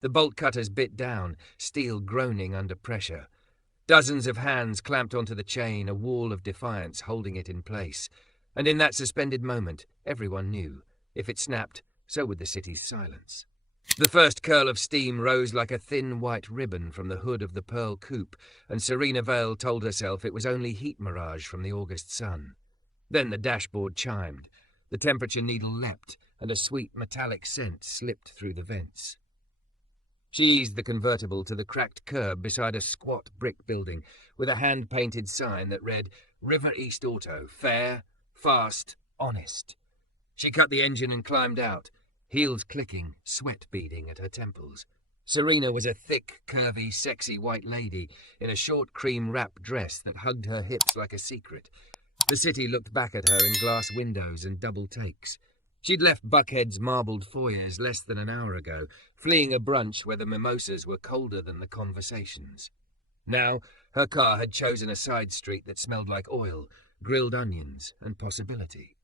The bolt cutters bit down, steel groaning under pressure. Dozens of hands clamped onto the chain, a wall of defiance holding it in place. And in that suspended moment, everyone knew, if it snapped, so would the city's silence. The first curl of steam rose like a thin white ribbon from the hood of the Pearl coupe, and Serena Vale told herself it was only heat mirage from the August sun. Then the dashboard chimed. The temperature needle leapt, and a sweet metallic scent slipped through the vents. She eased the convertible to the cracked curb beside a squat brick building with a hand-painted sign that read, River East Auto, fair, fast, honest. She cut the engine and climbed out, heels clicking, sweat beading at her temples. Serena was a thick, curvy, sexy white lady in a short cream wrap dress that hugged her hips like a secret. The city looked back at her in glass windows and double takes. She'd left Buckhead's marbled foyers less than an hour ago, fleeing a brunch where the mimosas were colder than the conversations. Now, her car had chosen a side street that smelled like oil, grilled onions, and possibility.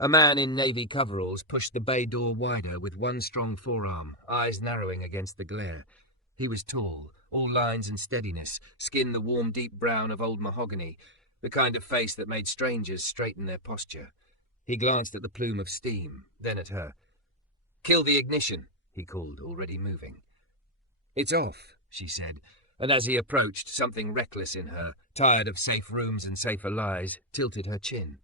A man in navy coveralls pushed the bay door wider with one strong forearm, eyes narrowing against the glare. He was tall, all lines and steadiness, skin the warm deep brown of old mahogany, the kind of face that made strangers straighten their posture. He glanced at the plume of steam, then at her. "Kill the ignition," he called, already moving. "It's off," she said, and as he approached, something reckless in her, tired of safe rooms and safer lies, tilted her chin.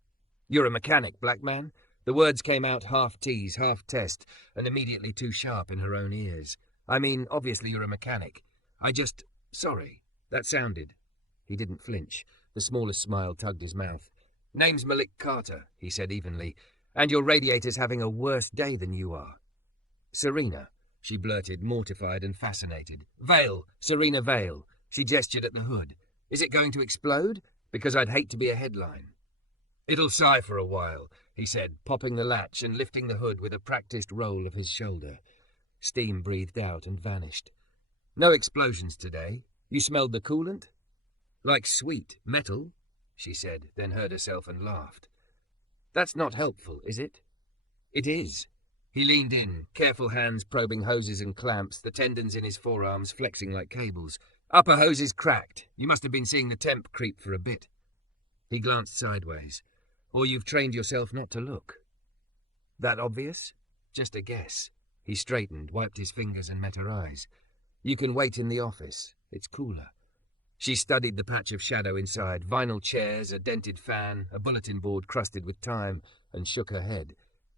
"You're a mechanic, black man?" The words came out half tease, half test, and immediately too sharp in her own ears. "I mean, obviously you're a mechanic. Sorry, that sounded." He didn't flinch. The smallest smile tugged his mouth. "Name's Malik Carter," he said evenly, "and your radiator's having a worse day than you are." "Serena," she blurted, mortified and fascinated. "Vale, Serena Vale." She gestured at the hood. "Is it going to explode? Because I'd hate to be a headline." "It'll sigh for a while," he said, popping the latch and lifting the hood with a practiced roll of his shoulder. Steam breathed out and vanished. "No explosions today. You smelled the coolant?" "Like sweet metal," she said, then heard herself and laughed. "That's not helpful, is it?" "It is." He leaned in, careful hands probing hoses and clamps, the tendons in his forearms flexing like cables. "Upper hose is cracked. You must have been seeing the temp creep for a bit." He glanced sideways. "Or you've trained yourself not to look." "That obvious?" "Just a guess." He straightened, wiped his fingers and met her eyes. "You can wait in the office. It's cooler." She studied the patch of shadow inside, vinyl chairs, a dented fan, a bulletin board crusted with time, and shook her head.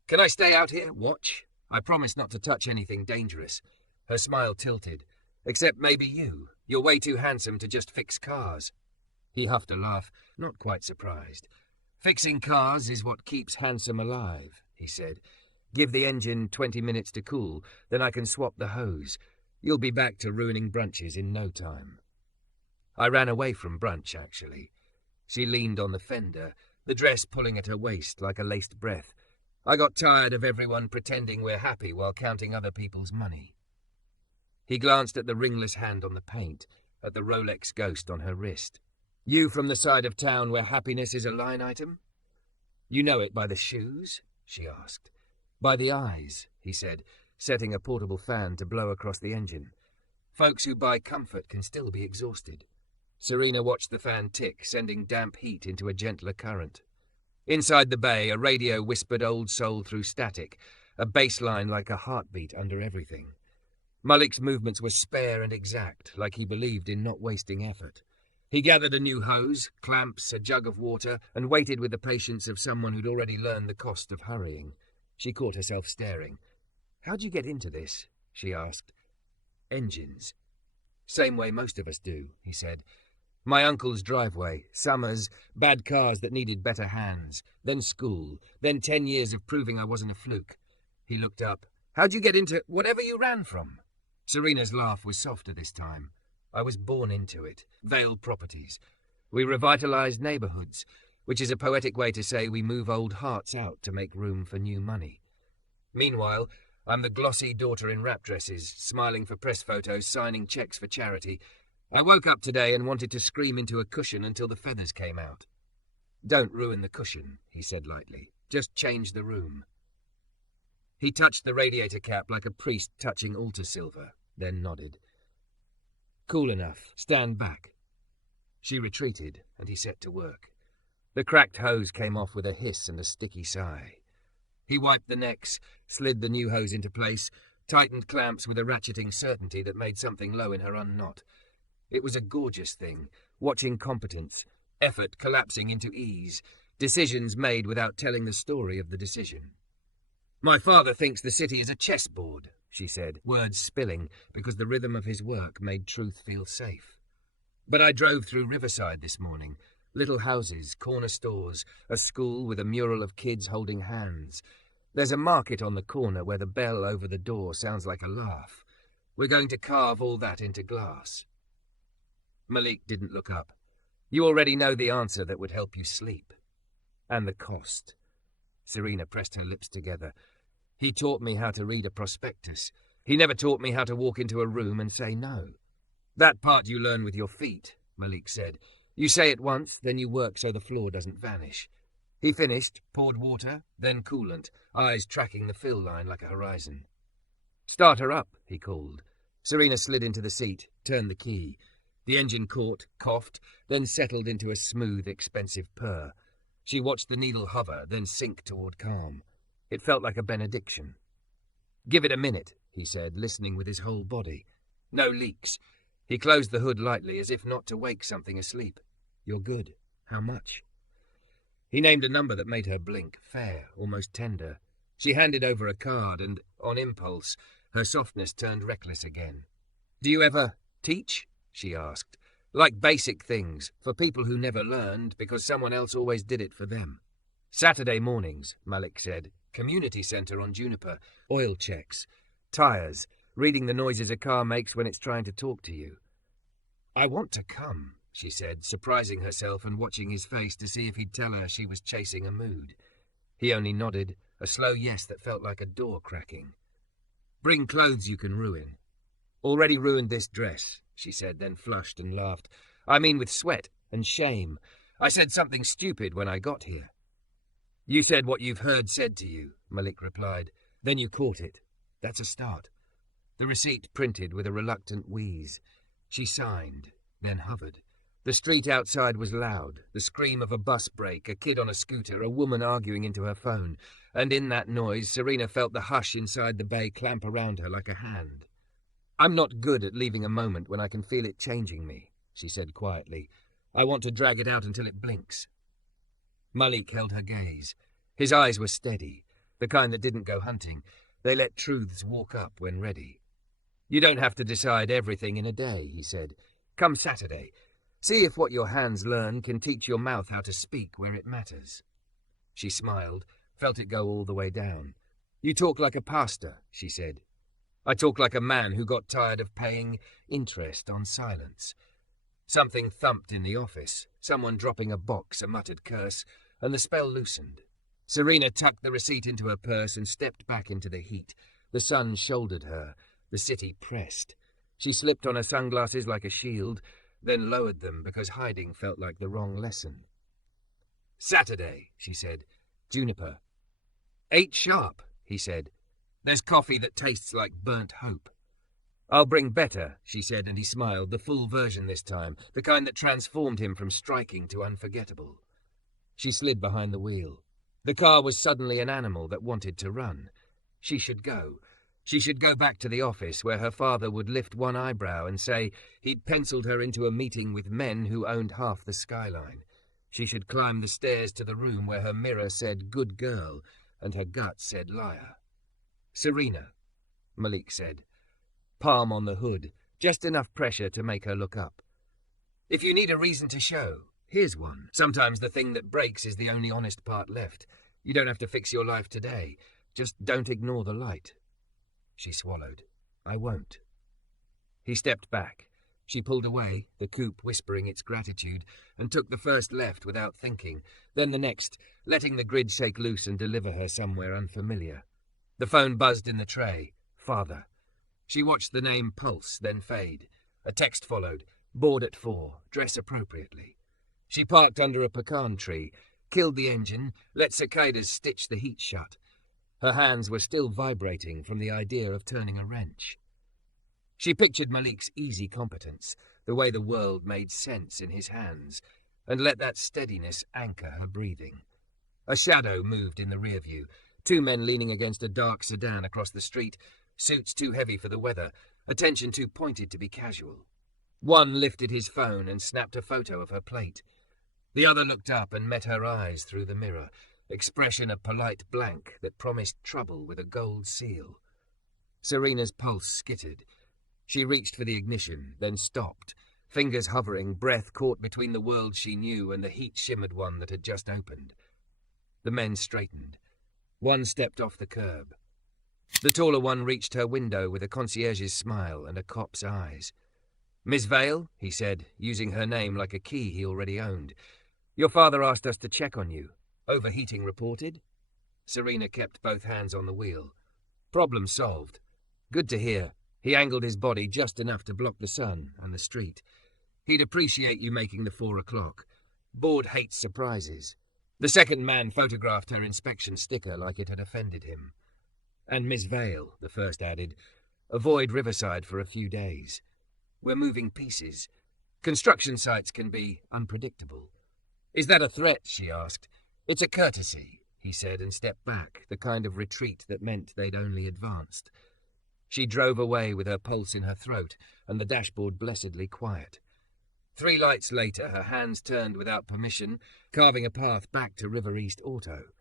"Can I stay out here? Watch? I promise not to touch anything dangerous." Her smile tilted. "Except maybe you. You're way too handsome to just fix cars." He huffed a laugh, not quite surprised. "Fixing cars is what keeps handsome alive," he said. "Give the engine 20 minutes to cool, then I can swap the hose. You'll be back to ruining brunches in no time." "I ran away from brunch, actually." She leaned on the fender, the dress pulling at her waist like a laced breath. "I got tired of everyone pretending we're happy while counting other people's money." He glanced at the ringless hand on the paint, at the Rolex ghost on her wrist. "You from the side of town where happiness is a line item?" "You know it by the shoes?" she asked. "By the eyes," he said, setting a portable fan to blow across the engine. "Folks who buy comfort can still be exhausted." Serena watched the fan tick, sending damp heat into a gentler current. Inside the bay, a radio whispered old soul through static, a bass line like a heartbeat under everything. Malik's movements were spare and exact, like he believed in not wasting effort. He gathered a new hose, clamps, a jug of water, and waited with the patience of someone who'd already learned the cost of hurrying. She caught herself staring. "How'd you get into this?" she asked. "Engines." "Same way most of us do," he said. "My uncle's driveway, summers, bad cars that needed better hands, then school, then 10 years of proving I wasn't a fluke." He looked up. "How'd you get into whatever you ran from?" Serena's laugh was softer this time. "I was born into it. Vale Properties. We revitalized neighborhoods, which is a poetic way to say we move old hearts out to make room for new money. Meanwhile, I'm the glossy daughter in wrap dresses, smiling for press photos, signing checks for charity. I woke up today and wanted to scream into a cushion until the feathers came out." "Don't ruin the cushion," he said lightly. "Just change the room." He touched the radiator cap like a priest touching altar silver. then nodded. "Cool enough. Stand back." She retreated, and he set to work. The cracked hose came off with a hiss and a sticky sigh. He wiped the necks, slid the new hose into place, tightened clamps with a ratcheting certainty that made something low in her unknot. It was a gorgeous thing, watching competence, effort collapsing into ease, decisions made without telling the story of the decision. "My father thinks the city is a chessboard," she said, words spilling because the rhythm of his work made truth feel safe. "But I drove through Riverside this morning. Little houses, corner stores, a school with a mural of kids holding hands. There's a market on the corner where the bell over the door sounds like a laugh. We're going to carve all that into glass." Malik didn't look up. "You already know the answer that would help you sleep. And the cost." Serena pressed her lips together. "He taught me how to read a prospectus. He never taught me how to walk into a room and say no." "That part you learn with your feet," Malik said. "You say it once, then you work so the floor doesn't vanish." He finished, poured water, then coolant, eyes tracking the fill line like a horizon. "Start her up," he called. Serena slid into the seat, turned the key. The engine caught, coughed, then settled into a smooth, expensive purr. She watched the needle hover, then sink toward calm. It felt like a benediction. "Give it a minute," he said, listening with his whole body. "No leaks." He closed the hood lightly, as if not to wake something asleep. "You're good. How much?" He named a number that made her blink, fair, almost tender. She handed over a card, and, on impulse, her softness turned reckless again. "Do you ever teach?" she asked. "Like basic things, for people who never learned because someone else always did it for them." "Saturday mornings," Malik said. "Community centre on Juniper. Oil checks. Tires. Reading the noises a car makes when it's trying to talk to you." "I want to come," she said, surprising herself and watching his face to see if he'd tell her she was chasing a mood. He only nodded, a slow yes that felt like a door cracking. "Bring clothes you can ruin." "Already ruined this dress," she said, then flushed and laughed. "I mean with sweat and shame. I said something stupid when I got here." "You said what you've heard said to you," Malik replied. "Then you caught it. That's a start." The receipt printed with a reluctant wheeze. She signed, then hovered. The street outside was loud, the scream of a bus brake, a kid on a scooter, a woman arguing into her phone, and in that noise Serena felt the hush inside the bay clamp around her like a hand. "I'm not good at leaving a moment when I can feel it changing me," she said quietly. "I want to drag it out until it blinks." Malik held her gaze. His eyes were steady, the kind that didn't go hunting. They let truths walk up when ready. "You don't have to decide everything in a day," he said. "Come Saturday. See if what your hands learn can teach your mouth how to speak where it matters." She smiled, felt it go all the way down. "You talk like a pastor," she said. "I talk like a man who got tired of paying interest on silence." Something thumped in the office, someone dropping a box, a muttered curse, and the spell loosened. Serena tucked the receipt into her purse and stepped back into the heat. The sun shouldered her. The city pressed. She slipped on her sunglasses like a shield, then lowered them because hiding felt like the wrong lesson. "Saturday," she said. "Juniper." "8 sharp," he said. "There's coffee that tastes like burnt hope." "I'll bring better," she said, and he smiled, the full version this time, the kind that transformed him from striking to unforgettable. She slid behind the wheel. The car was suddenly an animal that wanted to run. She should go. She should go back to the office where her father would lift one eyebrow and say he'd penciled her into a meeting with men who owned half the skyline. She should climb the stairs to the room where her mirror said good girl and her gut said liar. "Serena," Malik said. Palm on the hood, just enough pressure to make her look up. "If you need a reason to show, here's one. Sometimes the thing that breaks is the only honest part left. You don't have to fix your life today. Just don't ignore the light." She swallowed. "I won't." He stepped back. She pulled away, the coupe whispering its gratitude, and took the first left without thinking, then the next, letting the grid shake loose and deliver her somewhere unfamiliar. The phone buzzed in the tray. Father. She watched the name pulse, then fade. A text followed. Board at 4. Dress appropriately. She parked under a pecan tree, killed the engine, let cicadas stitch the heat shut. Her hands were still vibrating from the idea of turning a wrench. She pictured Malik's easy competence, the way the world made sense in his hands, and let that steadiness anchor her breathing. A shadow moved in the rear view, 2 men leaning against a dark sedan across the street, suits too heavy for the weather, attention too pointed to be casual. One lifted his phone and snapped a photo of her plate. The other looked up and met her eyes through the mirror, expression a polite blank that promised trouble with a gold seal. Serena's pulse skittered. She reached for the ignition, then stopped, fingers hovering, breath caught between the world she knew and the heat-shimmered one that had just opened. The men straightened. One stepped off the curb. The taller one reached her window with a concierge's smile and a cop's eyes. "Miss Vale," he said, using her name like a key he already owned. "Your father asked us to check on you. Overheating reported?" Serena kept both hands on the wheel. "Problem solved. Good to hear." He angled his body just enough to block the sun and the street. "He'd appreciate you making the 4 o'clock. Board hates surprises." The second man photographed her inspection sticker like it had offended him. "And Miss Vale," the first added, "avoid Riverside for a few days. We're moving pieces. Construction sites can be unpredictable." "Is that a threat?" she asked. "It's a courtesy," he said, and stepped back, the kind of retreat that meant they'd only advanced. She drove away with her pulse in her throat and the dashboard blessedly quiet. 3 lights later, her hands turned without permission, carving a path back to River East Auto.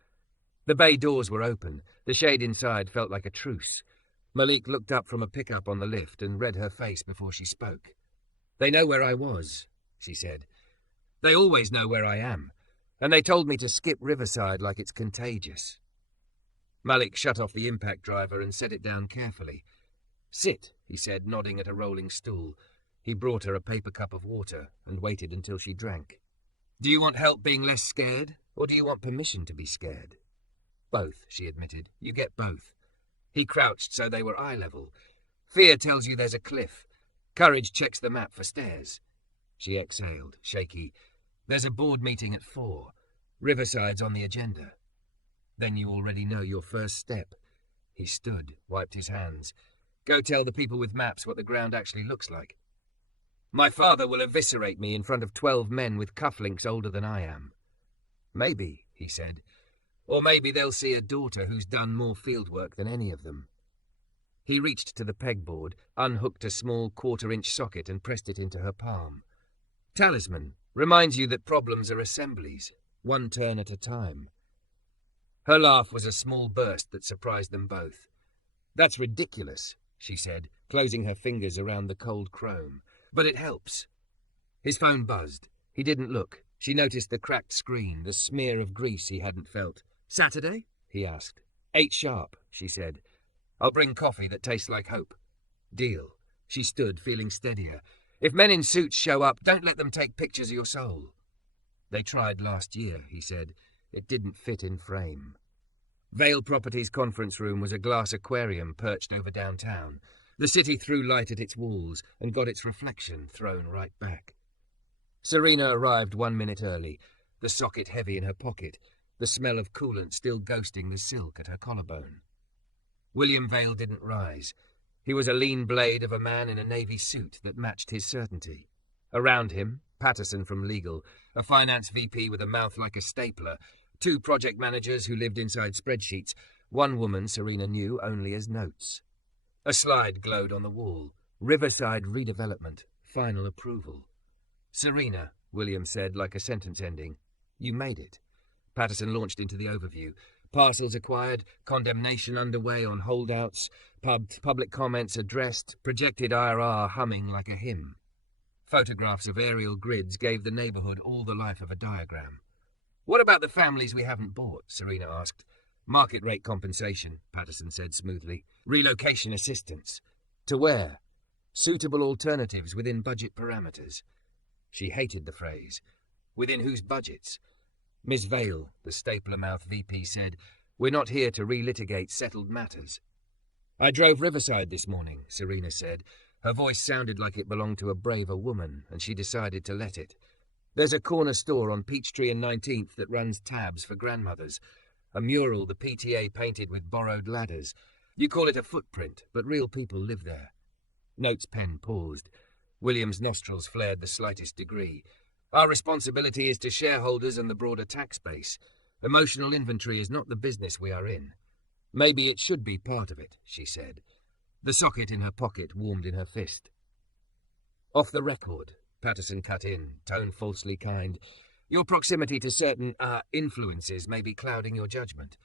The bay doors were open. The shade inside felt like a truce. Malik looked up from a pickup on the lift and read her face before she spoke. "They know where I was," she said. "They always know where I am. And they told me to skip Riverside like it's contagious." Malik shut off the impact driver and set it down carefully. "Sit," he said, nodding at a rolling stool. He brought her a paper cup of water and waited until she drank. "Do you want help being less scared, or do you want permission to be scared?" "Both," she admitted. "You get both." He crouched so they were eye level. "Fear tells you there's a cliff. Courage checks the map for stairs." She exhaled, shaky. "There's a board meeting at 4. Riverside's on the agenda." "Then you already know your first step." He stood, wiped his hands. "Go tell the people with maps what the ground actually looks like." "My father will eviscerate me in front of 12 men with cufflinks older than I am." "Maybe," he said. "Or maybe they'll see a daughter who's done more fieldwork than any of them." He reached to the pegboard, unhooked a small 1/4-inch socket and pressed it into her palm. "Talisman reminds you that problems are assemblies, one turn at a time." Her laugh was a small burst that surprised them both. "That's ridiculous," she said, closing her fingers around the cold chrome. "But it helps." His phone buzzed. He didn't look. She noticed the cracked screen, the smear of grease he hadn't felt. "Saturday?" he asked. 8 sharp, she said. "I'll bring coffee that tastes like hope." "Deal." She stood, feeling steadier. "If men in suits show up, don't let them take pictures of your soul." "They tried last year," he said. "It didn't fit in frame." Vale Properties' conference room was a glass aquarium perched over downtown. The city threw light at its walls and got its reflection thrown right back. Serena arrived 1 minute early, the socket heavy in her pocket, the smell of coolant still ghosting the silk at her collarbone. William Vale didn't rise. He was a lean blade of a man in a navy suit that matched his certainty. Around him, Patterson from legal, a finance VP with a mouth like a stapler, 2 project managers who lived inside spreadsheets, 1 woman Serena knew only as notes. A slide glowed on the wall. Riverside redevelopment, final approval. "Serena," William said like a sentence ending. "You made it." Patterson launched into the overview. Parcels acquired, condemnation underway on holdouts, public comments addressed, projected IRR humming like a hymn. Photographs of aerial grids gave the neighborhood all the life of a diagram. "What about the families we haven't bought?" Serena asked. "Market rate compensation," Patterson said smoothly. "Relocation assistance." "To where?" "Suitable alternatives within budget parameters." She hated the phrase. "Within whose budgets?" "Miss Vale," the stapler-mouth VP said, "we're not here to relitigate settled matters." "I drove Riverside this morning," Serena said. Her voice sounded like it belonged to a braver woman, and she decided to let it. "There's a corner store on Peachtree and 19th that runs tabs for grandmothers. A mural the PTA painted with borrowed ladders. You call it a footprint, but real people live there." Notes pen paused. William's nostrils flared the slightest degree. Our responsibility is to shareholders and the broader tax base. Emotional inventory is not the business we are in. Maybe it should be part of it, she said. The socket in her pocket warmed in her fist. Off the record, Patterson cut in, tone falsely kind. Your proximity to certain, influences may be clouding your judgment.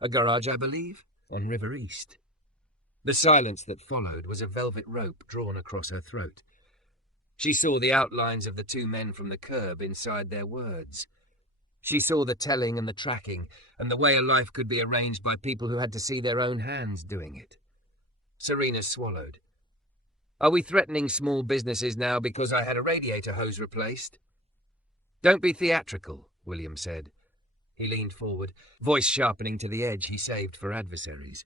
A garage, I believe, on River East. The silence that followed was a velvet rope drawn across her throat. She saw the outlines of the two men from the curb inside their words. She saw the telling and the tracking, and the way a life could be arranged by people who had to see their own hands doing it. Serena swallowed. Are we threatening small businesses now because I had a radiator hose replaced? Don't be theatrical, William said. He leaned forward, voice sharpening to the edge he saved for adversaries.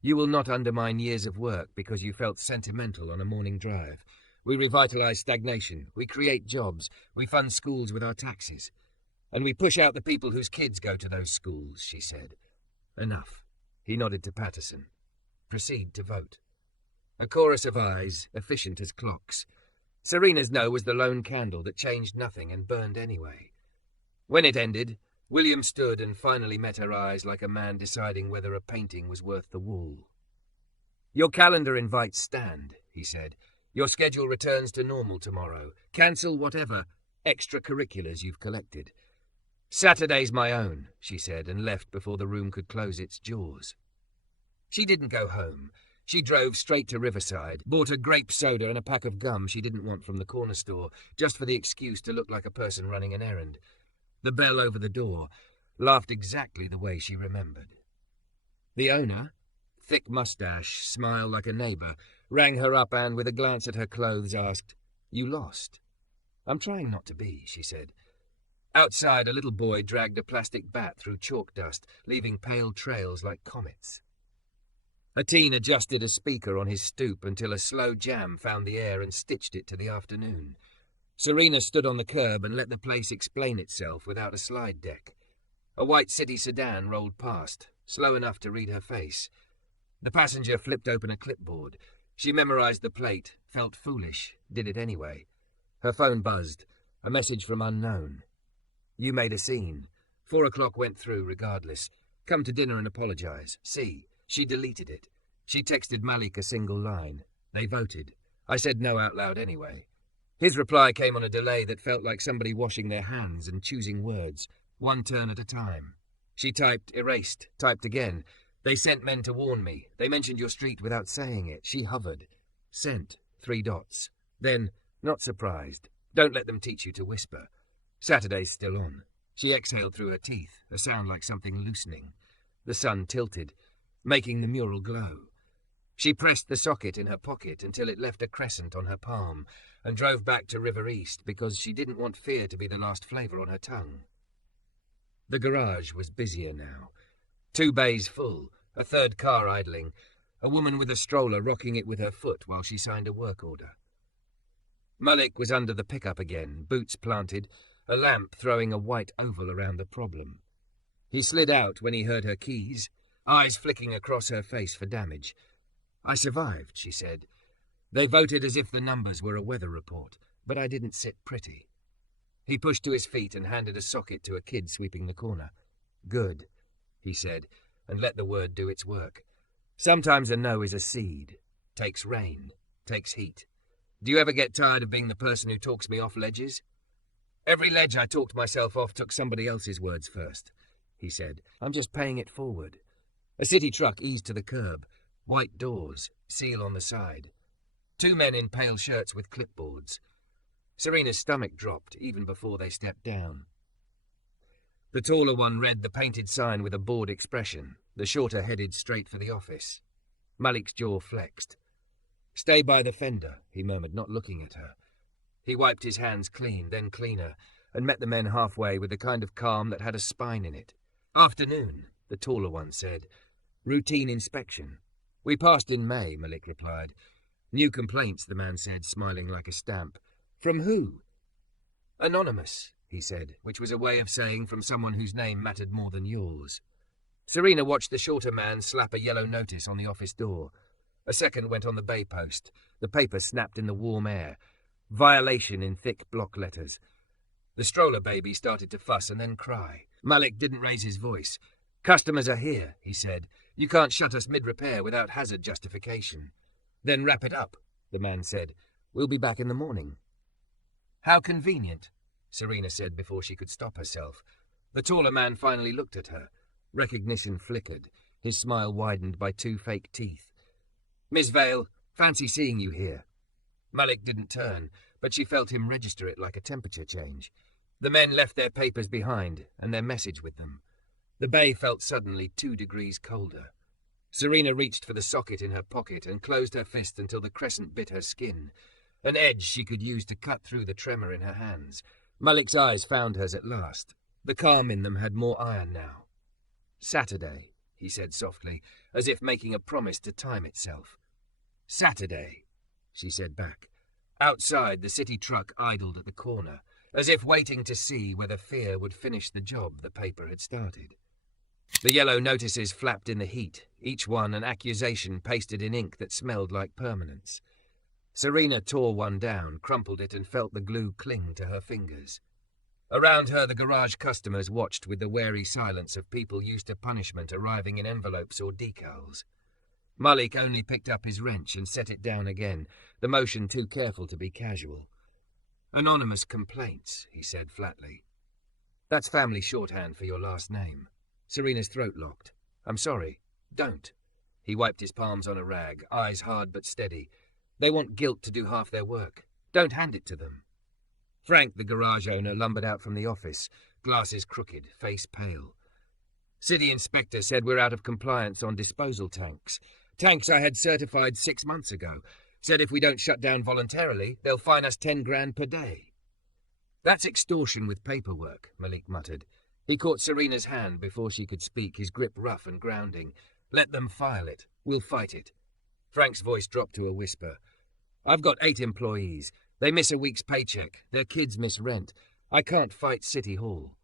You will not undermine years of work because you felt sentimental on a morning drive. We revitalize stagnation, we create jobs, we fund schools with our taxes. And we push out the people whose kids go to those schools, she said. Enough. He nodded to Patterson. Proceed to vote. A chorus of eyes, efficient as clocks. Serena's no was the lone candle that changed nothing and burned anyway. When it ended, William stood and finally met her eyes like a man deciding whether a painting was worth the wall. Your calendar invites stand, he said. Your schedule returns to normal tomorrow. Cancel whatever extracurriculars you've collected. Saturday's my own, she said, and left before the room could close its jaws. She didn't go home. She drove straight to Riverside, bought a grape soda and a pack of gum she didn't want from the corner store, just for the excuse to look like a person running an errand. The bell over the door laughed exactly the way she remembered. The owner, thick mustache, smile like a neighbour, rang her up and, with a glance at her clothes, asked, You lost? I'm trying not to be, she said. Outside, a little boy dragged a plastic bat through chalk dust, leaving pale trails like comets. A teen adjusted a speaker on his stoop until a slow jam found the air and stitched it to the afternoon. Serena stood on the curb and let the place explain itself without a slide deck. A white city sedan rolled past, slow enough to read her face. The passenger flipped open a clipboard. She memorized the plate, felt foolish, did it anyway. Her phone buzzed. A message from unknown. You made a scene. 4 o'clock went through regardless. Come to dinner and apologize. See. She deleted it. She texted Malik a single line. They voted. I said no out loud anyway. His reply came on a delay that felt like somebody washing their hands and choosing words, one turn at a time. She typed, erased, typed again. They sent men to warn me. They mentioned your street without saying it. She hovered. Sent, 3 dots. Then, not surprised. Don't let them teach you to whisper. Saturday's still on. She exhaled through her teeth, a sound like something loosening. The sun tilted, making the mural glow. She pressed the socket in her pocket until it left a crescent on her palm and drove back to River East because she didn't want fear to be the last flavour on her tongue. The garage was busier now. 2 bays full, a 3rd car idling, a woman with a stroller rocking it with her foot while she signed a work order. Malik was under the pickup again, boots planted, a lamp throwing a white oval around the problem. He slid out when he heard her keys, eyes flicking across her face for damage. I survived, she said. They voted as if the numbers were a weather report, but I didn't sit pretty. He pushed to his feet and handed a socket to a kid sweeping the corner. Good, he said, and let the word do its work. Sometimes a no is a seed. Takes rain, takes heat. Do you ever get tired of being the person who talks me off ledges? Every ledge I talked myself off took somebody else's words first, he said. I'm just paying it forward. A city truck eased to the curb. White doors, seal on the side. 2 men in pale shirts with clipboards. Serena's stomach dropped even before they stepped down. The taller one read the painted sign with a bored expression. The shorter headed straight for the office. Malik's jaw flexed. Stay by the fender, he murmured, not looking at her. He wiped his hands clean, then cleaner, and met the men halfway with the kind of calm that had a spine in it. Afternoon, the taller one said. Routine inspection. We passed in May, Malik replied. New complaints, the man said, smiling like a stamp. From who? Anonymous, he said, which was a way of saying from someone whose name mattered more than yours. Serena watched the shorter man slap a yellow notice on the office door. A second went on the bay post. The paper snapped in the warm air. Violation in thick block letters. The stroller baby started to fuss and then cry. Malik didn't raise his voice. "Customers are here," he said. "You can't shut us mid-repair without hazard justification." "Then wrap it up," the man said. "We'll be back in the morning." "How convenient," Serena said before she could stop herself. The taller man finally looked at her. Recognition flickered. His smile widened by 2 fake teeth. "Miss Vale, fancy seeing you here." Malik didn't turn, but she felt him register it like a temperature change. The men left their papers behind, and their message with them. The bay felt suddenly 2 degrees colder. Serena reached for the socket in her pocket and closed her fist until the crescent bit her skin, an edge she could use to cut through the tremor in her hands. Malik's eyes found hers at last. The calm in them had more iron now. "Saturday," he said softly, as if making a promise to time itself. "Saturday," she said back. Outside, the city truck idled at the corner, as if waiting to see whether fear would finish the job the paper had started. The yellow notices flapped in the heat, each one an accusation pasted in ink that smelled like permanence. Serena tore one down, crumpled it, and felt the glue cling to her fingers. Around her, the garage customers watched with the wary silence of people used to punishment arriving in envelopes or decals. Malik only picked up his wrench and set it down again, the motion too careful to be casual. "Anonymous complaints," he said flatly. "That's family shorthand for your last name." Serena's throat locked. "I'm sorry. Don't." He wiped his palms on a rag, eyes hard but steady. "They want guilt to do half their work. Don't hand it to them." Frank, the garage owner, lumbered out from the office, glasses crooked, face pale. "City inspector said we're out of compliance on disposal tanks. Tanks I had certified 6 months ago. Said if we don't shut down voluntarily, they'll fine us 10 grand per day." "That's extortion with paperwork," Malik muttered. He caught Serena's hand before she could speak, his grip rough and grounding. "Let them file it. We'll fight it." Frank's voice dropped to a whisper. "I've got 8 employees. They miss a week's paycheck. Their kids miss rent. I can't fight City Hall."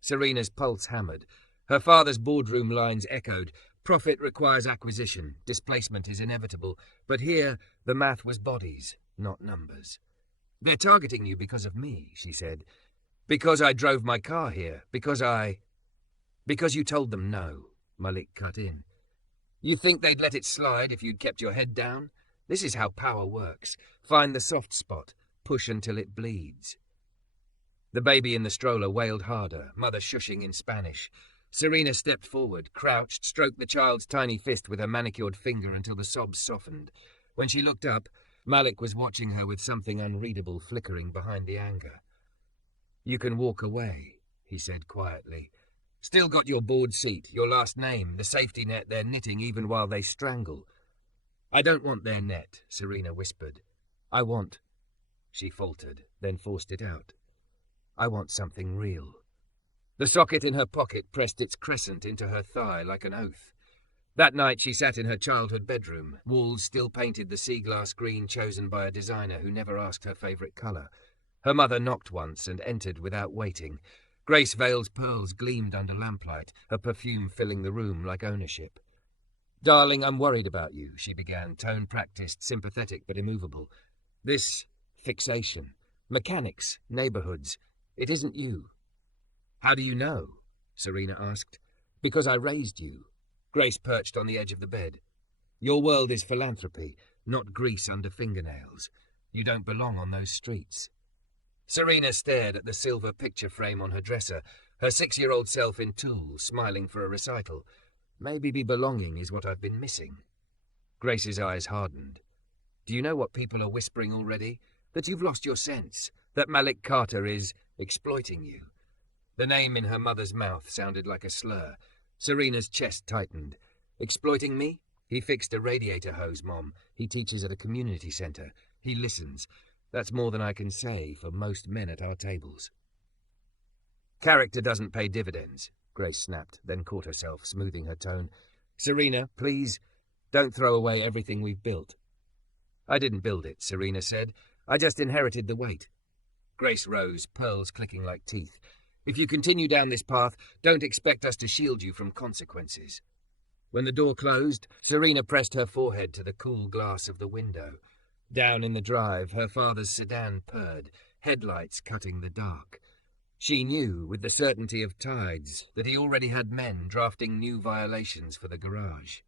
Serena's pulse hammered. Her father's boardroom lines echoed. Profit requires acquisition. Displacement is inevitable. But here, the math was bodies, not numbers. "They're targeting you because of me," she said. "Because I drove my car here. Because you told them no," Malik cut in. "You think they'd let it slide if you'd kept your head down? This is how power works. Find the soft spot. Push until it bleeds." The baby in the stroller wailed harder, mother shushing in Spanish. Serena stepped forward, crouched, stroked the child's tiny fist with her manicured finger until the sobs softened. When she looked up, Malik was watching her with something unreadable flickering behind the anger. "You can walk away," he said quietly. "Still got your board seat, your last name, the safety net they're knitting even while they strangle." "I don't want their net," Serena whispered. "I want—" She faltered, then forced it out. "I want something real." The socket in her pocket pressed its crescent into her thigh like an oath. That night she sat in her childhood bedroom, walls still painted the sea glass green chosen by a designer who never asked her favourite colour. Her mother knocked once and entered without waiting. Grace Vale's pearls gleamed under lamplight, her perfume filling the room like ownership. "Darling, I'm worried about you," she began, tone practised, sympathetic but immovable. "This fixation, mechanics, neighbourhoods, it isn't you." "How do you know?" Serena asked. "Because I raised you." Grace perched on the edge of the bed. "Your world is philanthropy, not grease under fingernails. You don't belong on those streets." Serena stared at the silver picture frame on her dresser, her 6-year-old self in tulle, smiling for a recital. "Maybe belonging is what I've been missing." Grace's eyes hardened. "Do you know what people are whispering already? That you've lost your sense. That Malik Carter is exploiting you." The name in her mother's mouth sounded like a slur. Serena's chest tightened. "Exploiting me? He fixed a radiator hose, Mom. He teaches at a community centre. He listens. That's more than I can say for most men at our tables." "Character doesn't pay dividends," Grace snapped, then caught herself, smoothing her tone. "Serena, please, don't throw away everything we've built." "I didn't build it," Serena said. "I just inherited the weight." Grace rose, pearls clicking like teeth. "If you continue down this path, don't expect us to shield you from consequences." When the door closed, Serena pressed her forehead to the cool glass of the window. Down in the drive, her father's sedan purred, headlights cutting the dark. She knew, with the certainty of tides, that he already had men drafting new violations for the garage.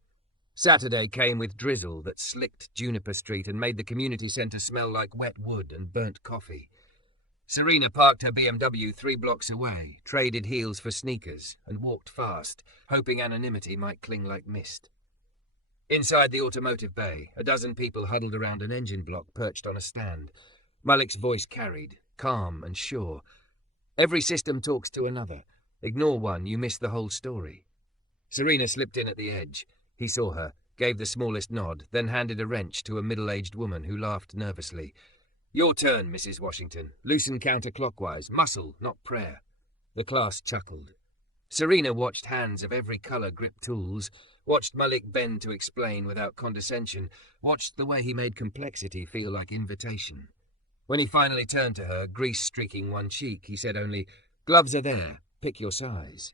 Saturday came with drizzle that slicked Juniper Street and made the community centre smell like wet wood and burnt coffee. Serena parked her BMW 3 blocks away, traded heels for sneakers, and walked fast, hoping anonymity might cling like mist. Inside the automotive bay, a dozen people huddled around an engine block perched on a stand. Malik's voice carried, calm and sure. Every system talks to another. Ignore one, you miss the whole story. Serena slipped in at the edge. He saw her, gave the smallest nod, then handed a wrench to a middle-aged woman who laughed nervously. Your turn, Mrs. Washington. Loosen counterclockwise. Muscle, not prayer. The class chuckled. Serena watched hands of every colour grip tools, watched Malik bend to explain without condescension, watched the way he made complexity feel like invitation. When he finally turned to her, grease streaking one cheek, he said only, Gloves are there. Pick your size.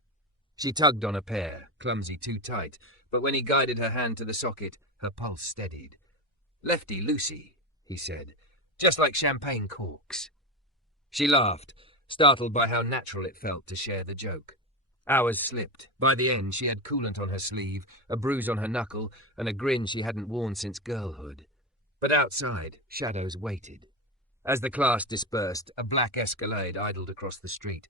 She tugged on a pair, clumsy too tight, but when he guided her hand to the socket, her pulse steadied. Lefty loosey, he said, just like champagne corks. She laughed, startled by how natural it felt to share the joke. Hours slipped. By the end, she had coolant on her sleeve, a bruise on her knuckle, and a grin she hadn't worn since girlhood. But outside, shadows waited. As the class dispersed, a black Escalade idled across the street.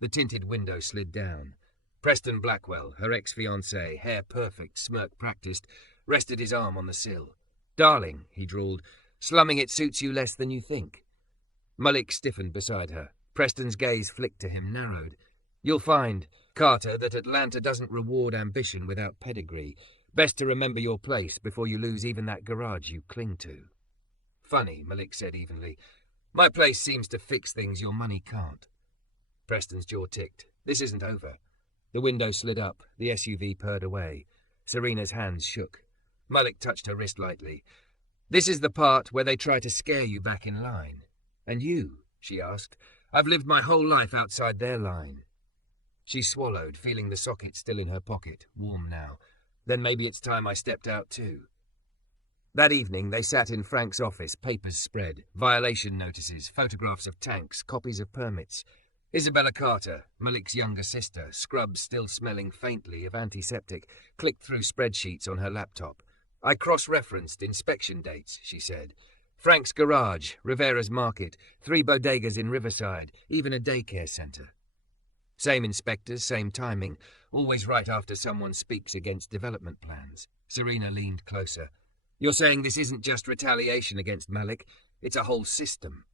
The tinted window slid down. Preston Blackwell, her ex-fiancé, hair perfect, smirk practiced, rested his arm on the sill. Darling, he drawled, slumming it suits you less than you think. Malik stiffened beside her. Preston's gaze flicked to him, narrowed. You'll find, Carter, that Atlanta doesn't reward ambition without pedigree. Best to remember your place before you lose even that garage you cling to. Funny, Malik said evenly. My place seems to fix things your money can't. Preston's jaw ticked. This isn't over. The window slid up. The SUV purred away. Serena's hands shook. Malik touched her wrist lightly. This is the part where they try to scare you back in line. And you, she asked. I've lived my whole life outside their line. She swallowed, feeling the socket still in her pocket, warm now. Then maybe it's time I stepped out too. That evening they sat in Frank's office, papers spread, violation notices, photographs of tanks, copies of permits. Isabella Carter, Malik's younger sister, scrubs still smelling faintly of antiseptic, clicked through spreadsheets on her laptop. I cross-referenced inspection dates, she said. Frank's garage, Rivera's market, 3 bodegas in Riverside, even a daycare centre. Same inspectors, same timing, always right after someone speaks against development plans. Serena leaned closer. You're saying this isn't just retaliation against Malik, it's a whole system.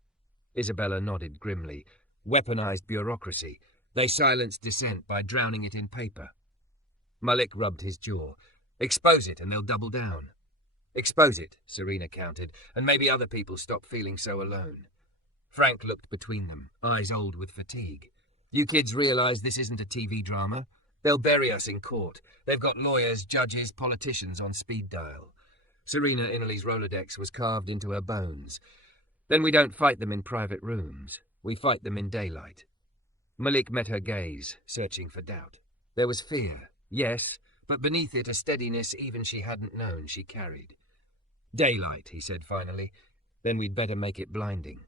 Isabella nodded grimly. Weaponized bureaucracy. They silence dissent by drowning it in paper. Malik rubbed his jaw. Expose it and they'll double down. Expose it, Serena countered, and maybe other people stop feeling so alone. Frank looked between them, eyes old with fatigue. You kids realize this isn't a TV drama? They'll bury us in court. They've got lawyers, judges, politicians on speed dial. Serena Innerly's Rolodex was carved into her bones. Then we don't fight them in private rooms. We fight them in daylight. Malik met her gaze, searching for doubt. There was fear, yes, but beneath it a steadiness even she hadn't known she carried. Daylight, he said finally. Then we'd better make it blinding.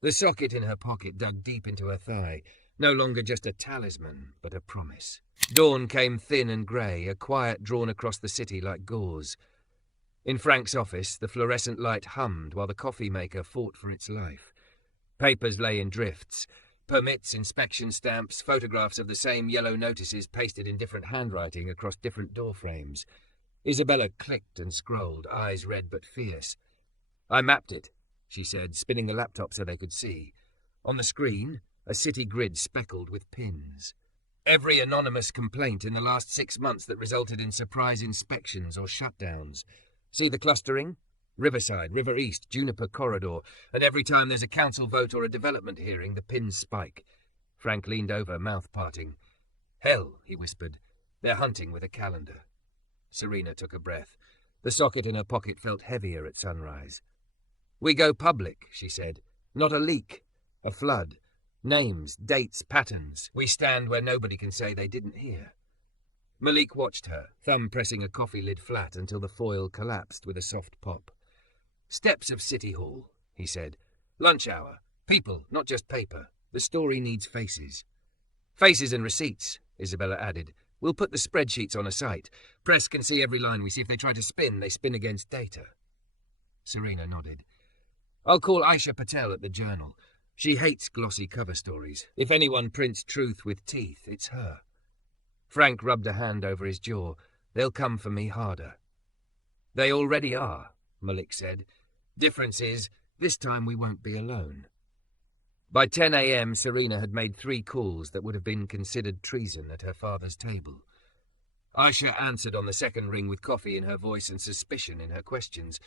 The socket in her pocket dug deep into her thigh, no longer just a talisman, but a promise. Dawn came thin and grey, a quiet drawn across the city like gauze. In Frank's office, the fluorescent light hummed while the coffee maker fought for its life. Papers lay in drifts. Permits, inspection stamps, photographs of the same yellow notices pasted in different handwriting across different door frames. Isabella clicked and scrolled, eyes red but fierce. I mapped it, she said, spinning the laptop so they could see. On the screen, a city grid speckled with pins. Every anonymous complaint in the last 6 months that resulted in surprise inspections or shutdowns. See the clustering? Riverside, River East, Juniper Corridor, and every time there's a council vote or a development hearing, the pins spike. Frank leaned over, mouth parting. Hell, he whispered. They're hunting with a calendar. Serena took a breath. The socket in her pocket felt heavier at sunrise. We go public, she said. Not a leak. A flood. Names, dates, patterns. We stand where nobody can say they didn't hear. Malik watched her, thumb pressing a coffee lid flat until the foil collapsed with a soft pop. "Steps of City Hall," he said. "Lunch hour. People, not just paper. The story needs faces." "Faces and receipts," Isabella added. "We'll put the spreadsheets on a site. Press can see every line we see. If they try to spin, they spin against data." Serena nodded. "I'll call Aisha Patel at the Journal. She hates glossy cover stories. If anyone prints truth with teeth, it's her." Frank rubbed a hand over his jaw. "They'll come for me harder." "They already are," Malik said. "Difference is, this time we won't be alone." By 10 a.m., Serena had made 3 calls that would have been considered treason at her father's table. Aisha answered on the second ring with coffee in her voice and suspicion in her questions.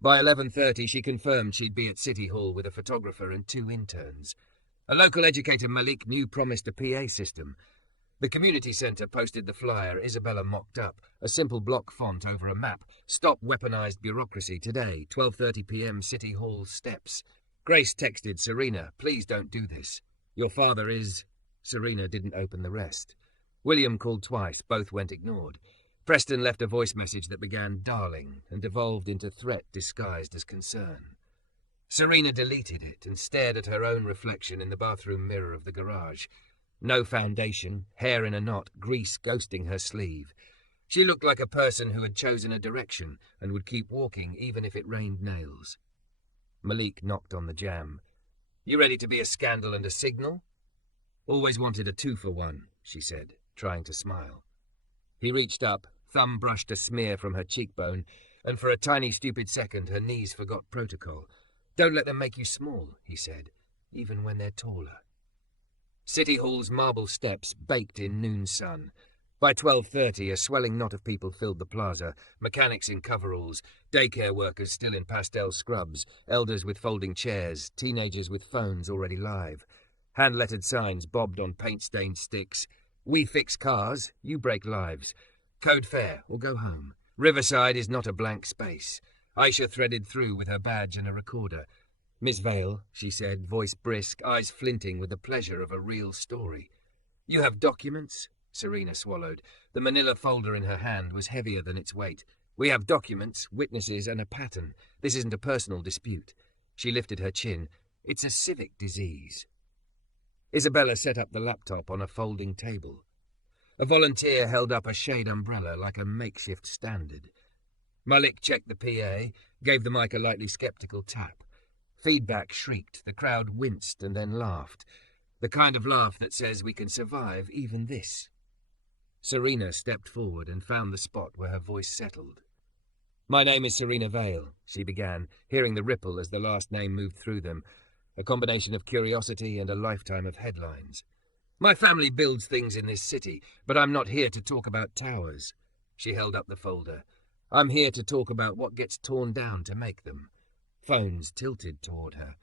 By 11:30, she confirmed she'd be at City Hall with a photographer and 2 interns. A local educator Malik knew promised a PA system. The community centre posted the flyer Isabella mocked up, a simple block font over a map. "Stop weaponized bureaucracy today, 12:30 p.m. City Hall steps." Grace texted Serena, "Please don't do this. Your father is..." Serena didn't open the rest. William called twice, both went ignored. Preston left a voice message that began "darling" and devolved into threat disguised as concern. Serena deleted it and stared at her own reflection in the bathroom mirror of the garage. No foundation, hair in a knot, grease ghosting her sleeve. She looked like a person who had chosen a direction and would keep walking even if it rained nails. Malik knocked on the jamb. "You ready to be a scandal and a signal?" "Always wanted a 2-for-1, she said, trying to smile. He reached up, thumb brushed a smear from her cheekbone, and for a tiny stupid second her knees forgot protocol. "Don't let them make you small," he said, "even when they're taller." City Hall's marble steps baked in noon sun. By 12:30, a swelling knot of people filled the plaza, mechanics in coveralls, daycare workers still in pastel scrubs, elders with folding chairs, teenagers with phones already live. Hand-lettered signs bobbed on paint-stained sticks. "We fix cars, you break lives. Code fare or go home. Riverside is not a blank space." Aisha threaded through with her badge and a recorder. "Miss Vale," she said, voice brisk, eyes flinting with the pleasure of a real story. "You have documents?" Serena swallowed. The manila folder in her hand was heavier than its weight. "We have documents, witnesses, and a pattern. This isn't a personal dispute." She lifted her chin. "It's a civic disease." Isabella set up the laptop on a folding table. A volunteer held up a shade umbrella like a makeshift standard. Malik checked the PA, gave the mic a lightly skeptical tap. Feedback shrieked, the crowd winced and then laughed. The kind of laugh that says we can survive even this. Serena stepped forward and found the spot where her voice settled. "My name is Serena Vale," she began, hearing the ripple as the last name moved through them, a combination of curiosity and a lifetime of headlines. "My family builds things in this city, but I'm not here to talk about towers." She held up the folder. "I'm here to talk about what gets torn down to make them." Phones tilted toward her.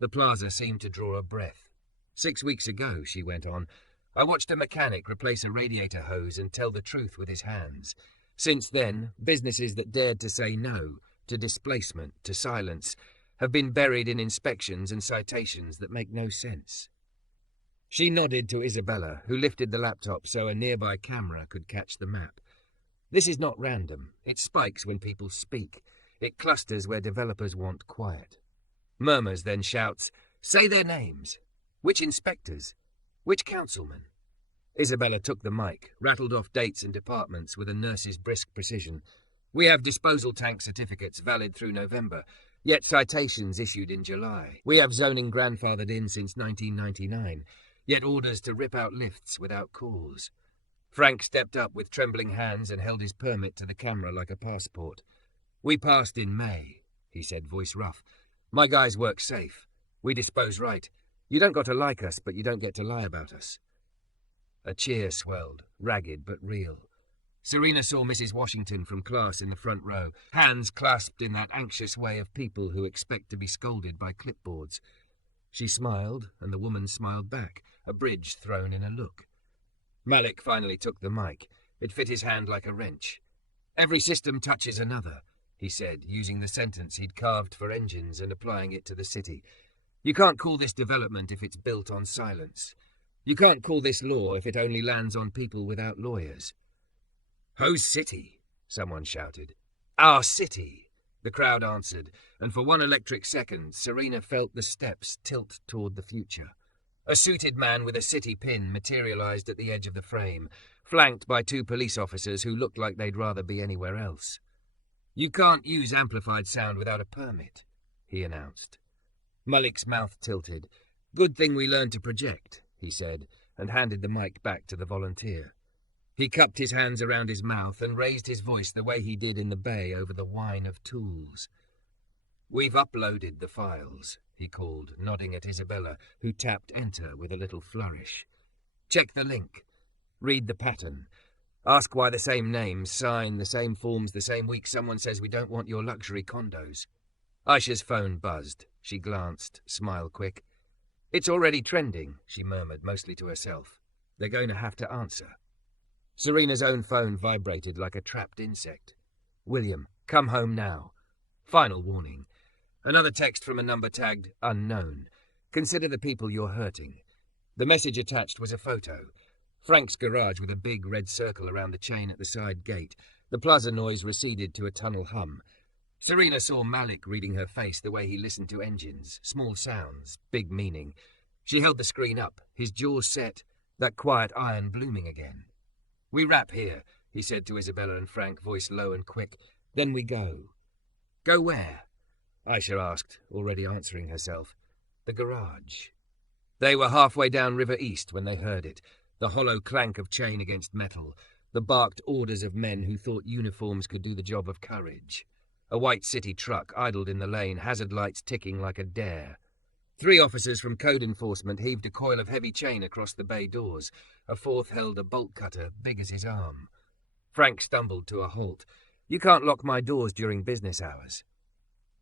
The plaza seemed to draw a breath. 6 weeks ago, she went on, I watched a mechanic replace a radiator hose and tell the truth with his hands. Since then, businesses that dared to say no, to displacement, to silence, have been buried in inspections and citations that make no sense. She nodded to Isabella, who lifted the laptop so a nearby camera could catch the map. "This is not random. It spikes when people speak. It clusters where developers want quiet. Murmurs, then shouts, 'Say their names. Which inspectors? Which councilmen?' Isabella took the mic, rattled off dates and departments with a nurse's brisk precision. "We have disposal tank certificates valid through November, yet citations issued in July. We have zoning grandfathered in since 1999, yet orders to rip out lifts without cause." Frank stepped up with trembling hands and held his permit to the camera like a passport. "We passed in May," he said, voice rough. "My guys work safe. We dispose right. You don't got to like us, but you don't get to lie about us." A cheer swelled, ragged but real. Serena saw Mrs. Washington from class in the front row, hands clasped in that anxious way of people who expect to be scolded by clipboards. She smiled, and the woman smiled back, a bridge thrown in a look. Malik finally took the mic. It fit his hand like a wrench. "Every system touches another," he said, using the sentence he'd carved for engines and applying it to the city. "You can't call this development if it's built on silence. You can't call this law if it only lands on people without lawyers. "Whose city?" someone shouted. "Our city," the crowd answered, and for one electric second, Serena felt the steps tilt toward the future. A suited man with a city pin materialized at the edge of the frame, flanked by two police officers who looked like they'd rather be anywhere else. "You can't use amplified sound without a permit," he announced. Malik's mouth tilted. "Good thing we learned to project," he said, and handed the mic back to the volunteer. He cupped his hands around his mouth and raised his voice the way he did in the bay over the whine of tools. "We've uploaded the files," he called, nodding at Isabella, who tapped enter with a little flourish. "Check the link. Read the pattern. Ask why the same names sign the same forms the same week someone says we don't want your luxury condos." Aisha's phone buzzed. She glanced, smile quick. "It's already trending," she murmured, mostly to herself. "They're going to have to answer." Serena's own phone vibrated like a trapped insect. "William, come home now." Final warning. Another text from a number tagged unknown. "Consider the people you're hurting." The message attached was a photo. Frank's garage with a big red circle around the chain at the side gate. The plaza noise receded to a tunnel hum. Serena saw Malik reading her face the way he listened to engines. Small sounds, big meaning. She held the screen up, his jaws set, that quiet iron blooming again. "We wrap here," he said to Isabella and Frank, voice low and quick. "Then we go." "Go where?" Aisha asked, already answering herself. "The garage." They were halfway down River East when they heard it, the hollow clank of chain against metal, the barked orders of men who thought uniforms could do the job of courage. A white city truck idled in the lane, hazard lights ticking like a dare. 3 officers from code enforcement heaved a coil of heavy chain across the bay doors. A 4th held a bolt cutter big as his arm. Frank stumbled to a halt. "You can't lock my doors during business hours."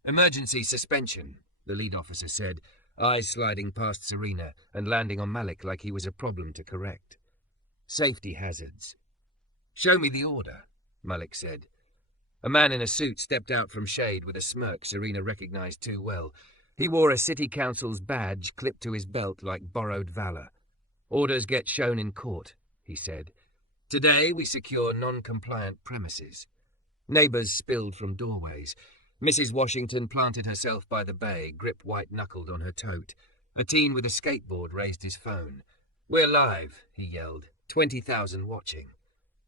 "Emergency suspension," the lead officer said, eyes sliding past Serena and landing on Malik like he was a problem to correct. "Safety hazards." "Show me the order," Malik said. A man in a suit stepped out from shade with a smirk Serena recognized too well. He wore a city council's badge clipped to his belt like borrowed valor. "Orders get shown in court," he said. "Today we secure non-compliant premises." Neighbors spilled from doorways. Mrs. Washington planted herself by the bay, grip white-knuckled on her tote. A teen with a skateboard raised his phone. "We're live," he yelled. 20,000 watching.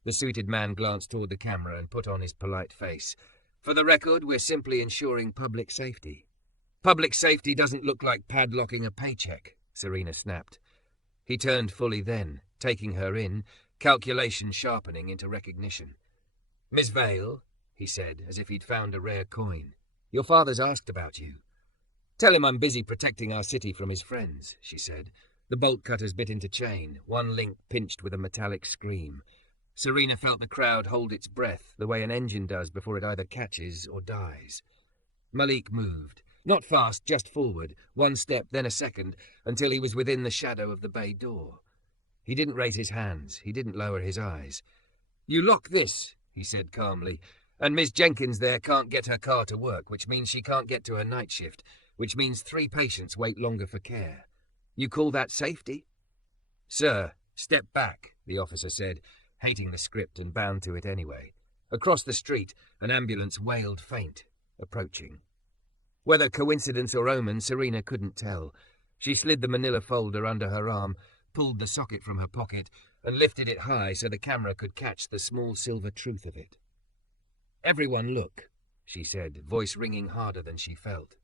The suited man glanced toward the camera and put on his polite face. "For the record, we're simply ensuring public safety." "Public safety doesn't look like padlocking a paycheck," Serena snapped. He turned fully then, taking her in, calculation sharpening into recognition. "Miss Vale," he said, as if he'd found a rare coin. "Your father's asked about you." "Tell him I'm busy protecting our city from his friends," she said. The bolt cutters bit into chain, one link pinched with a metallic scream. Serena felt the crowd hold its breath, the way an engine does before it either catches or dies. Malik moved. Not fast, just forward, 1 step, then a second, until he was within the shadow of the bay door. He didn't raise his hands, he didn't lower his eyes. "You lock this," he said calmly, "and Miss Jenkins there can't get her car to work, which means she can't get to her night shift, which means 3 patients wait longer for care. You call that safety?" "Sir, step back," the officer said, hating the script and bound to it anyway. Across the street, an ambulance wailed faint, approaching. Whether coincidence or omen, Serena couldn't tell. She slid the manila folder under her arm, pulled the socket from her pocket, and lifted it high so the camera could catch the small silver truth of it. "Everyone look," she said, voice ringing harder than she felt.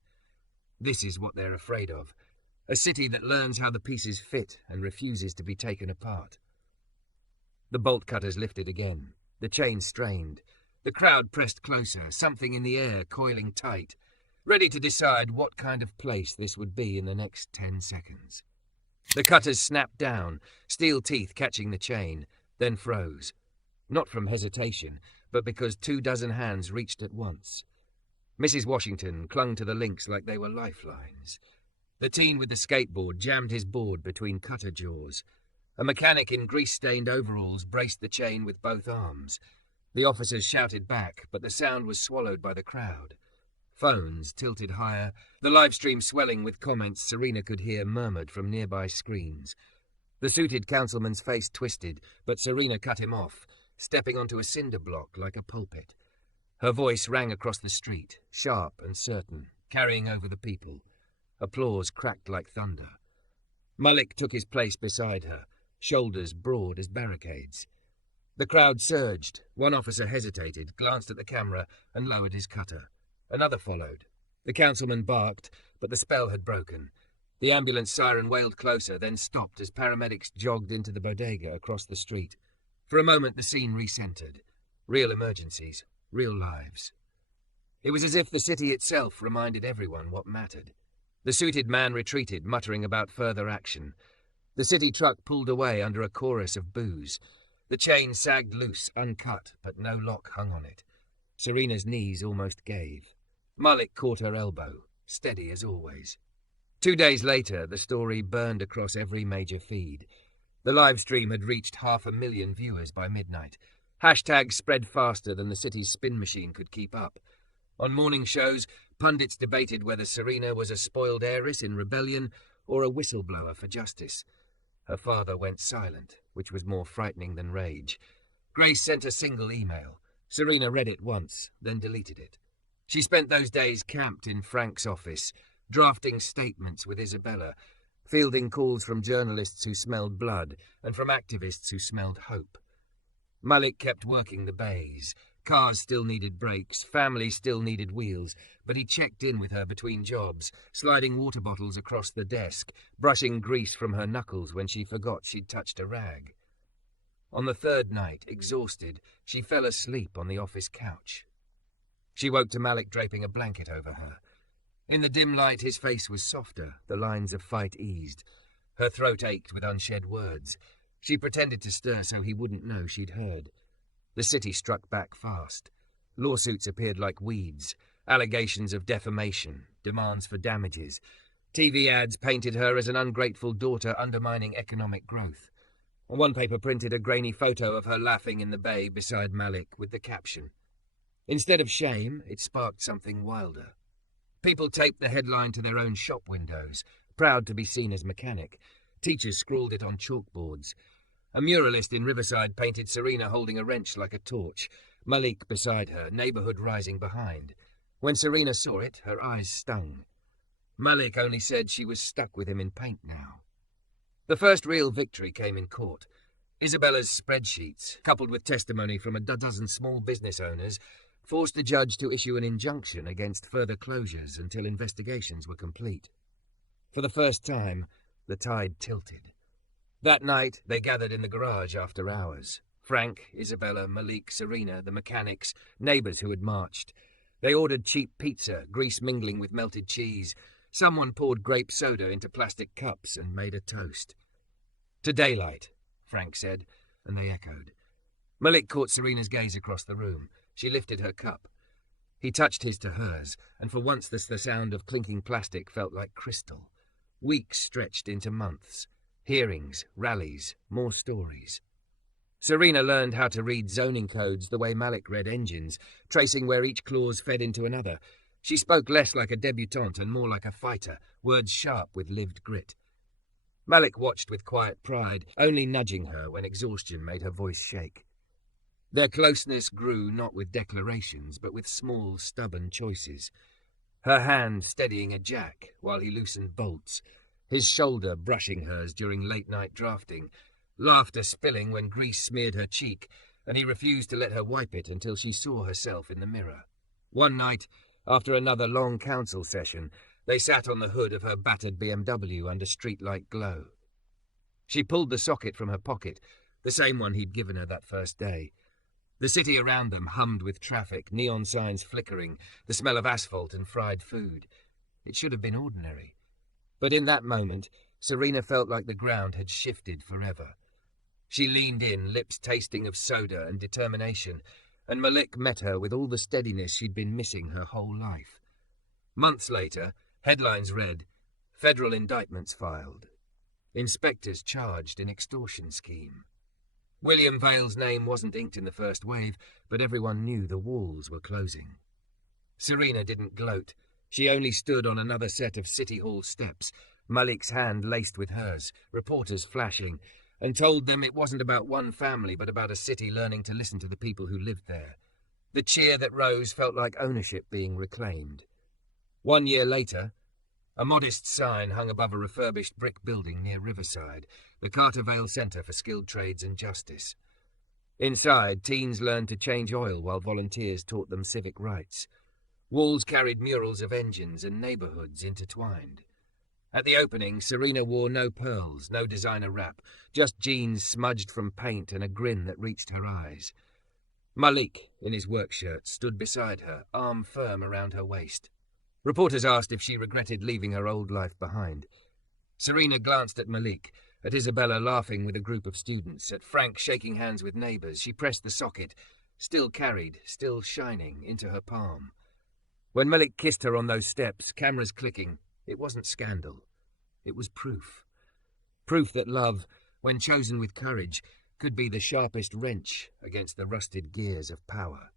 "This is what they're afraid of. A city that learns how the pieces fit and refuses to be taken apart." The bolt cutters lifted again. The chain strained. The crowd pressed closer, something in the air coiling tight, ready to decide what kind of place this would be in the next 10 seconds. The cutters snapped down, steel teeth catching the chain, then froze. Not from hesitation, but because 24 hands reached at once. Mrs. Washington clung to the links like they were lifelines. The teen with the skateboard jammed his board between cutter jaws. A mechanic in grease-stained overalls braced the chain with both arms. The officers shouted back, but the sound was swallowed by the crowd. Phones tilted higher, the live stream swelling with comments Serena could hear murmured from nearby screens. The suited councilman's face twisted, but Serena cut him off. stepping onto a cinder block like a pulpit. Her voice rang across the street, sharp and certain, carrying over the people. Applause cracked like thunder. Malik took his place beside her, shoulders broad as barricades. The crowd surged. One officer hesitated, glanced at the camera, and lowered his cutter. Another followed. The councilman barked, but the spell had broken. The ambulance siren wailed closer, then stopped as paramedics jogged into the bodega across the street. For a moment the scene recentered. Real emergencies, real lives. It was as if the city itself reminded everyone what mattered. The suited man retreated, muttering about further action. The city truck pulled away under a chorus of boos. The chain sagged loose, uncut, but no lock hung on it. Serena's knees almost gave. Malik caught her elbow, steady as always. 2 days later, the story burned across every major feed. The live stream had reached 500,000 viewers by midnight. Hashtags spread faster than the city's spin machine could keep up. On morning shows, pundits debated whether Serena was a spoiled heiress in rebellion or a whistleblower for justice. Her father went silent, which was more frightening than rage. Grace sent a single email. Serena read it once, then deleted it. She spent those days camped in Frank's office, drafting statements with Isabella, fielding calls from journalists who smelled blood and from activists who smelled hope. Malik kept working the bays. Cars still needed brakes, families still needed wheels, but he checked in with her between jobs, sliding water bottles across the desk, brushing grease from her knuckles when she forgot she'd touched a rag. On the third night, exhausted, she fell asleep on the office couch. She woke to Malik draping a blanket over her. In the dim light, his face was softer, the lines of fight eased. Her throat ached with unshed words. She pretended to stir so he wouldn't know she'd heard. The city struck back fast. Lawsuits appeared like weeds, allegations of defamation, demands for damages. TV ads painted her as an ungrateful daughter undermining economic growth. One paper printed a grainy photo of her laughing in the bay beside Malik with the caption. Instead of shame, it sparked something wilder. People taped the headline to their own shop windows, proud to be seen as mechanic. Teachers scrawled it on chalkboards. A muralist in Riverside painted Serena holding a wrench like a torch, Malik beside her, neighborhood rising behind. When Serena saw it, her eyes stung. Malik only said she was stuck with him in paint now. The first real victory came in court. Isabella's spreadsheets, coupled with testimony from a dozen small business owners, forced the judge to issue an injunction against further closures until investigations were complete. For the first time, the tide tilted. That night, they gathered in the garage after hours. Frank, Isabella, Malik, Serena, the mechanics, neighbors who had marched. They ordered cheap pizza, grease mingling with melted cheese. Someone poured grape soda into plastic cups and made a toast. To daylight, Frank said, and they echoed. Malik caught Serena's gaze across the room. She lifted her cup. He touched his to hers, and for once the sound of clinking plastic felt like crystal. Weeks stretched into months. Hearings, rallies, more stories. Serena learned how to read zoning codes the way Malik read engines, tracing where each clause fed into another. She spoke less like a debutante and more like a fighter, words sharp with lived grit. Malik watched with quiet pride, only nudging her when exhaustion made her voice shake. Their closeness grew not with declarations, but with small, stubborn choices. Her hand steadying a jack while he loosened bolts, his shoulder brushing hers during late-night drafting, laughter spilling when grease smeared her cheek, and he refused to let her wipe it until she saw herself in the mirror. One night, after another long council session, they sat on the hood of her battered BMW under streetlight glow. She pulled the socket from her pocket, the same one he'd given her that first day. The city around them hummed with traffic, neon signs flickering, the smell of asphalt and fried food. It should have been ordinary. But in that moment, Serena felt like the ground had shifted forever. She leaned in, lips tasting of soda and determination, and Malik met her with all the steadiness she'd been missing her whole life. Months later, headlines read, "Federal indictments filed. Inspectors charged in extortion scheme." William Vale's name wasn't inked in the first wave, but everyone knew the walls were closing. Serena didn't gloat. She only stood on another set of City Hall steps, Malik's hand laced with hers, reporters flashing, and told them it wasn't about one family but about a city learning to listen to the people who lived there. The cheer that rose felt like ownership being reclaimed. 1 year later, a modest sign hung above a refurbished brick building near Riverside, the Carter Vale Centre for Skilled Trades and Justice. Inside, teens learned to change oil while volunteers taught them civic rights. Walls carried murals of engines and neighbourhoods intertwined. At the opening, Serena wore no pearls, no designer wrap, just jeans smudged from paint and a grin that reached her eyes. Malik, in his work shirt, stood beside her, arm firm around her waist. Reporters asked if she regretted leaving her old life behind. Serena glanced at Malik, at Isabella laughing with a group of students, at Frank shaking hands with neighbours. She pressed the socket, still carried, still shining, into her palm. When Malik kissed her on those steps, cameras clicking, it wasn't scandal. It was proof. Proof that love, when chosen with courage, could be the sharpest wrench against the rusted gears of power.